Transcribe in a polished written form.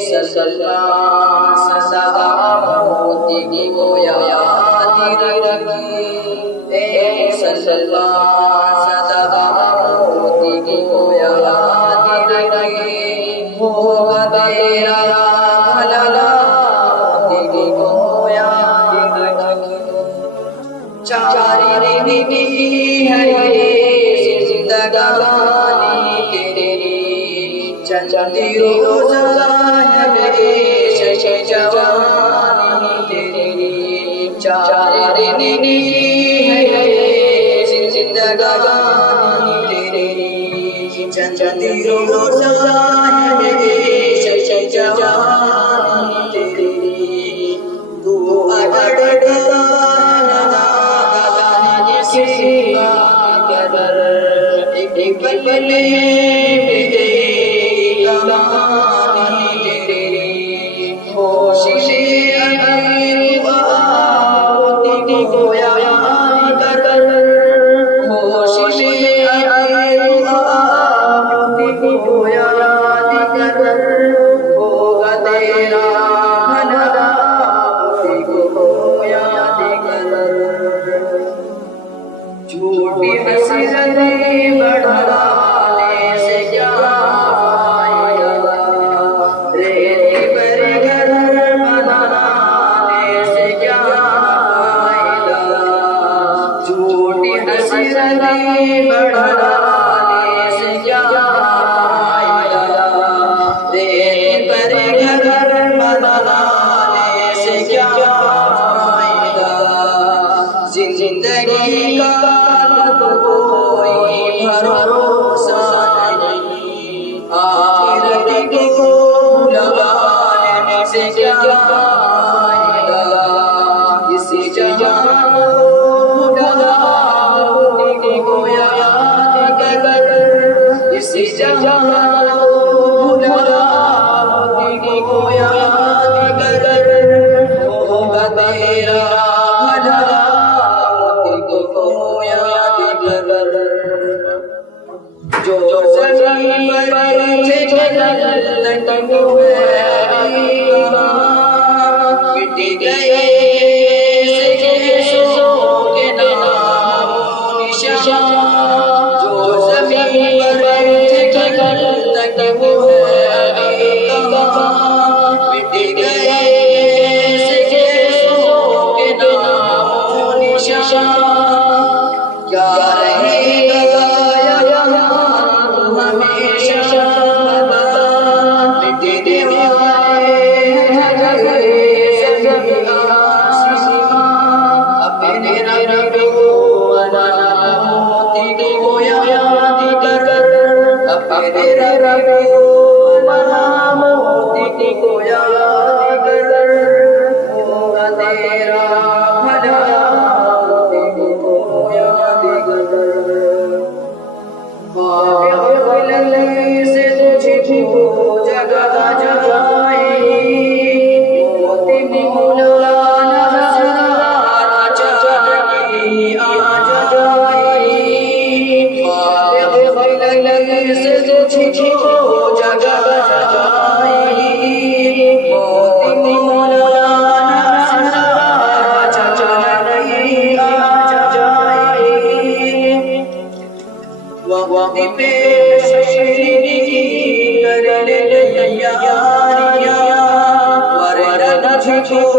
सल्लल्लाहु सदा मोती को याद रखी सल्लल्लाहु सदा मोती को याद रखी होगा तेरा भला मोती को याद रखी चारी दीदी है जिंदगानी तेरी चंदी रोजा है जवानी तेरी चारी दीदी है जिंदगानी तेरी चंदी रोजा है जवानी तेरी तू अड़ड़ एक पल में कहानी तेरी कोशिशे मोती को याद कर कोशिशे मोती को याद कर होगा तेरा भला मोती को याद कर झूठी हसरतें बढ़ाने से क्या फायदा रेत पर घर बनाने से क्या फायदा झूठी हसरतें बढ़ाने से क्या फायदा रेत पर घर बनाने से क्या फायदा जिंदगी का कोई भरोसा नहीं आखिरत को लगाने से क्या फायदा इसी जहां मोती को याद कर इसी जहां मोती को याद कर होगा तेरा भला मोती को याद कर जो ज़मीन पर जन्नत हुए मिट गए के नाम निशान जो ज़मीन पर जन्नत हुए मिट गए के नाम निशान क्या रहेगा हमेशा तेरे अपने रब को मोती को याद कर अपने रब को मोती को याद कर होगा तेरा भला मोती को याद कर से तुझको जगह जाएगी मोती बुलाना चाहिए आज जाएगी से तुझको जगह जाएगी मोती बुलाना चाहिए आज जाएगी वक्त पे कर ले तैयारियां वरना तुझको